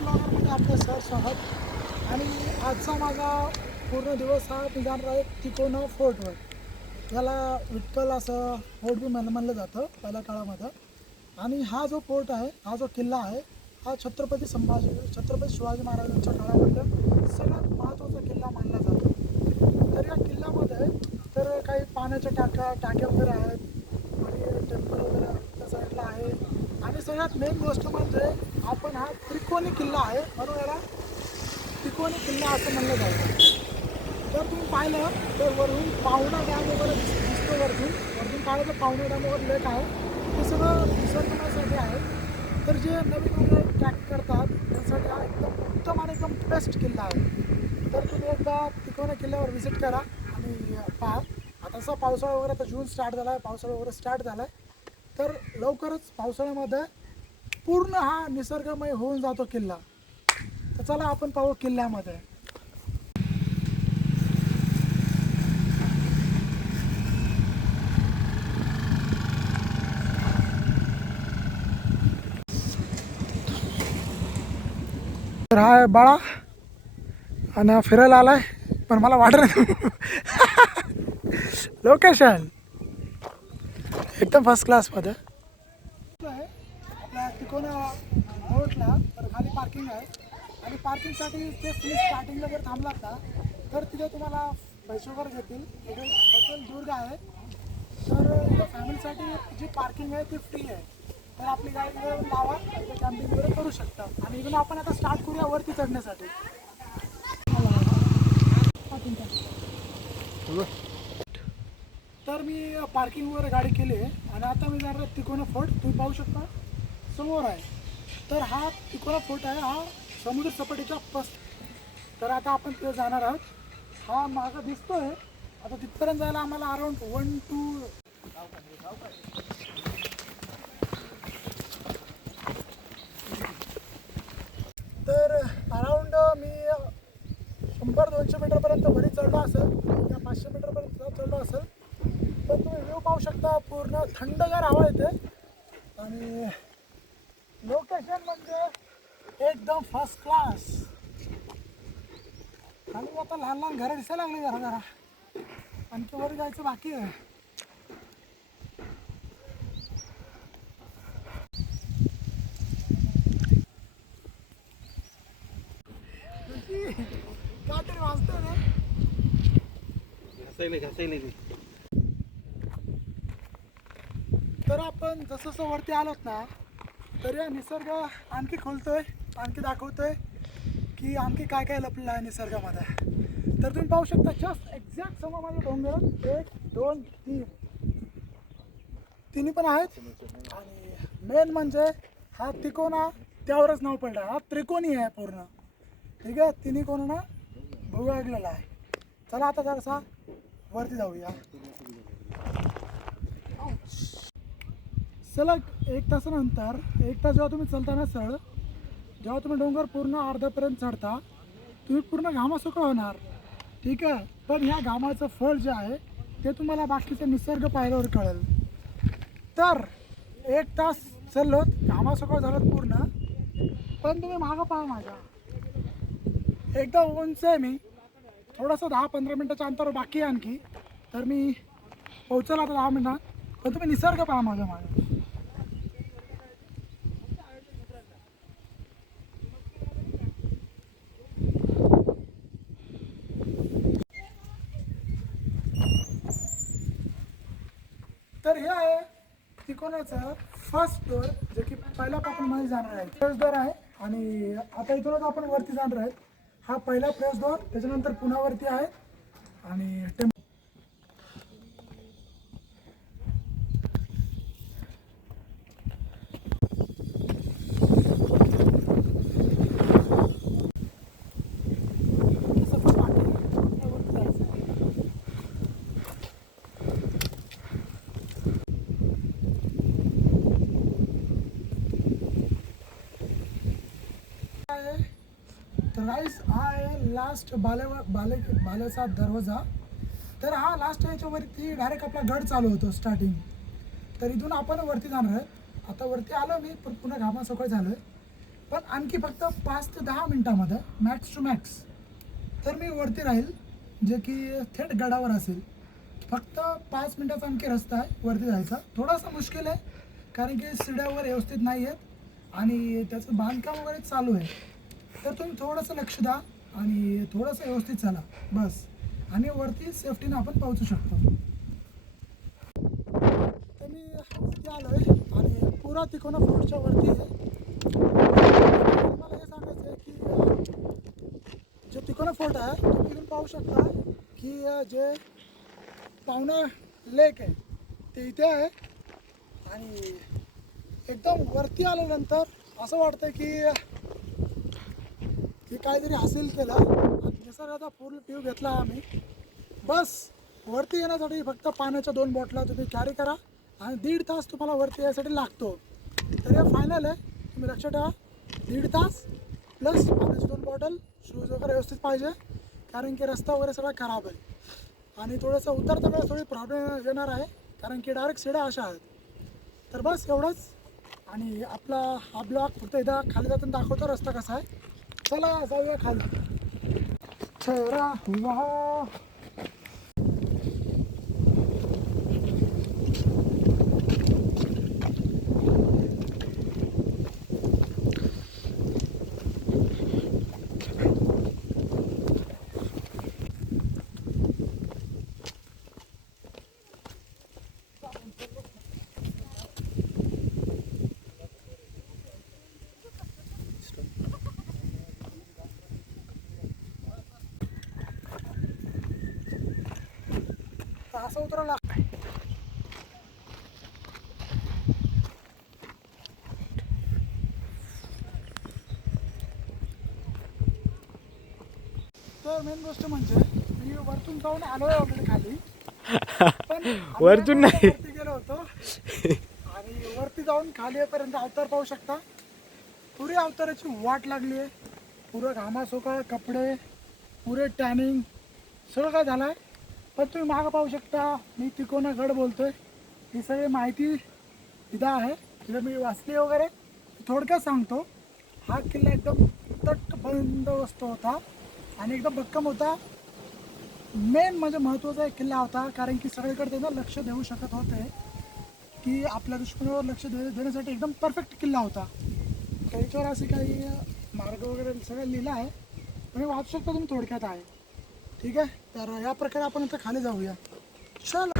ब्लॉगरमध्ये आपलं सहर्ष आहात आणि आजचा माझा पूर्ण दिवस हा मी जाणार आहे तिकोना फोर्टवर. याला विठ्ठल असं फोर्ट बी म्हणलं जातं पहिल्या काळामध्ये. आणि हा जो फोर्ट आहे, हा जो किल्ला आहे, हा छत्रपती शिवाजी महाराजांच्या काळामध्ये सगळ्यात महत्त्वाचा किल्ला मानला जातो. तर या किल्ल्यामध्ये तर काही पाण्याच्या टाक्या वगैरे आहेत आणि टेम्पल वगैरे त्या साईडला आहे. आणि सगळ्यात मेन गोष्ट म्हणजे आपण हा त्रिकोणी किल्ला आहे, म्हणून याला त्रिकोणी किल्ला असं म्हणलं जातं. जर तुम्ही पाहिलं तर वरून पावना डॅम वगैरे दिसतो. वरतून पाहिलं तर पावना डॅम वगैरे लेक आहे, ते सगळं विसर्जनासाठी आहे. तर जे नवीन वगैरे ट्रॅक करतात त्यासाठी हा एकदम उत्तम आणि एकदम बेस्ट किल्ला आहे. तर तुम्ही एकदा तिकोना किल्ल्यावर व्हिजिट करा आणि पहा. आता तसा पावसाळा वगैरे आता जून स्टार्ट झाला आहे, पावसाळा वगैरे स्टार्ट झाला आहे. तर लवकरच पावसाळ्यामध्ये पूर्ण हा निसर्गमय होऊन जातो किल्ला. तर चला आपण पाहू किल्ल्यामध्ये. तर हा आहे बाळा आणि हा फिरायला आलाय, पण मला वाटत नाही लोकेशन एकदम फर्स्ट क्लासमध्ये आहे. आपल्या तिकोना रोडला तर खाली पार्किंग आहे आणि पार्किंगसाठी ते तुम्ही स्टार्टिंगला जर थांबलात ना तर तिथे तुम्हाला पैसे वगैरे घेतील. इथे हॉटेल दुर्ग आहे, तर इथं फॅमिलीसाठी जी पार्किंग आहे ती फ्री आहे. तर आपली गाडी इथे लावा, इथे कॅम्पिंग वगैरे करू शकता. आणि इथून आपण आता स्टार्ट करूया वरती चढण्यासाठी. तर मी पार्किंग वगैरे गाडी केली आहे आणि आता मी जाणार तिकोना फोर्ट. तुम्ही पाहू शकता समोर आहे. तर हा तिकोना फोर्ट आहे, हा समुद्र सपाटीच्या तर आता आपण तिथे जाणार आहोत. हा मागं दिसतोय. आता तिथपर्यंत जायला आम्हाला अराउंड 1-2 तर अराउंड मी 100-200 मीटरपर्यंत वरी चढलो असेल या 500 मीटरपर्यंत चढलो असेल. पण तुम्ही व्ह्यू पाहू शकता, पूर्ण थंडगार हवा येते आणि लोकेशन म्हणजे एकदम फर्स्ट क्लास. खाली आता लहान लहान घरं दिसायला लागली जरा जरा, आणखी वर जायचं बाकी आहे. काहीतरी वाजतंय ना. तर आपण जसं वरती आलोत ना तर या निसर्ग आणखी खोलतोय, आणखी दाखवतोय की आणखी काय काय लपलेलं आहे निसर्गामध्ये. तर तुम्ही पाहू शकता जस्ट एक्झॅक्ट समोर माझे डोंगर 1, 2, 3 तिन्ही पण आहेत. आणि मेन म्हणजे हा तिकोना त्यावरच नाव पडलं, हा त्रिकोणी आहे पूर्ण. ठीक आहे, तिन्ही कोणाला भोवळलेला आहे. चला आता जरासा वरती जाऊया. सलग 1 तासानंतर, 1 तास जेव्हा तुम्ही चलताना जेव्हा तुम्ही डोंगर पूर्ण अर्ध्यापर्यंत चढता तुम्ही पूर्ण घामासुका होणार. ठीक आहे, पण ह्या घामाचं फळ जे आहे ते तुम्हाला बाकीचा निसर्ग पाहिल्यावर कळेल. तर 1 तास चाललो, घामासुका झालं पूर्ण, पण तुम्ही मागं पहा माझ्या एकदम उंच आहे मी. थोडंसं 10-15 मिनटाच्या अंतरावर बाकी आहे आणखी. तर मी पोहोचेल आता 10 मिनिटात, पण तुम्ही निसर्ग पहा माझ्या मागे. तर हे आहे तिकोनाचं फर्स्ट डोअर, जे की पहिला मध्ये जाणार आहे. फर्स्ट डोअर आहे आणि आता इथूनच आपण वरती जाणार आहे. हा पहिला फर्स्ट डोअर, त्याच्यानंतर पुन्हा वरती आहे आणि तर गाईस हा आहे लास्ट बालेचा दरवाजा. तर हा लास्ट याच्यावरती डायरेक्ट आपला गड चालू होतो स्टार्टिंग. तर इथून आपण वरती जाणार आहे. आता वरती आलो मी, पण पुन्हा घामासोकळ झालो आहे. पण आणखी फक्त 5 ते 10 मिनिटामध्ये मॅक्स टू मॅक्स तर मी वरती राहील, जे की थेट गडावर असेल. फक्त 5 मिनिटाचा आणखी रस्ता आहे वरती जायचा. थोडासा मुश्किल आहे कारण की शिड्यावर व्यवस्थित नाही आहेत आणि त्याचं बांधकाम वगैरे चालू आहे. तर तुम्ही थोडंसं लक्ष द्या आणि थोडंसं व्यवस्थित चला बस, आणि वरती सेफ्टीनं आपण पोहोचू शकतो. तर मी वरती आलो आहे आणि पुरा तिकोना फोर्टच्या वरती आहे. मला हे सांगायचं आहे की जे तिकोना फोर्ट आहे तुम्ही इथून पाहू शकता की जे पावना लेक आहे ते इथे आहे. आणि एकदम वरती आल्यानंतर असं वाटतं की काहीतरी हासिल केलं आणि निसर्गाचा पूर्ण व्ह्यू घेतला आम्ही. बस वरती येण्यासाठी फक्त पाण्याच्या 2 बॉटला तुम्ही कॅरी करा आणि 1.5 तास तुम्हाला वरती यायसाठी लागतो. तर हे फायनल आहे, तुम्ही लक्षात ठेवा. 1.5 तास प्लस पाण्याची 2 बॉटल, शूज वगैरे व्यवस्थित पाहिजे कारण की रस्ता वगैरे सगळा खराब आहे आणि थोडंसं उतरता वेळेस थोडी प्रॉब्लेम येणार आहे कारण की डायरेक्ट शिड्या अशा आहेत. तर बस एवढंच. आणि आपला हा ब्लॉग फक्त एकदा खाली जाताना दाखवतो रस्ता कसा आहे. चला जाऊया खाली. ठहरा हुआ तर असं उतरायला लागतं. तर मेन गोष्ट म्हणजे मी वरतून जाऊन आलो आहे ऑलरेडी खाली, पण वरतून नाही. वरती गेलो होतो आणि वरती जाऊन खाली येईपर्यंत अवतार पाहू शकता. पुरी अवताराची वाट लागली आहे. पुरं घामासोका कपडे, पुरे टॅनिंग सगळं काय झालं आहे. पण तुम्ही मागं पाहू शकता मी तिकोना गड बोलतोय. ही सगळी माहिती इथं आहे, तिथं मी वाचली वगैरे. थोडक्यात सांगतो, हा किल्ला एकदम तट बंदोबस्त होता आणि एकदम भक्कम होता. मेन म्हणजे महत्त्वाचा एक किल्ला होता कारण की सगळीकडे त्यांना लक्ष देऊ शकत होते की आपल्या दुश्मनावर लक्ष देण्यासाठी एकदम परफेक्ट किल्ला होता. त्याच्यावर असे काही मार्ग वगैरे सगळं लिहिलं आहे, तुम्ही वाचू शकता तुम्ही, थोडक्यात आहे. ठीक आहे, तर या प्रकारे आपण आता खाली जाऊया. चल.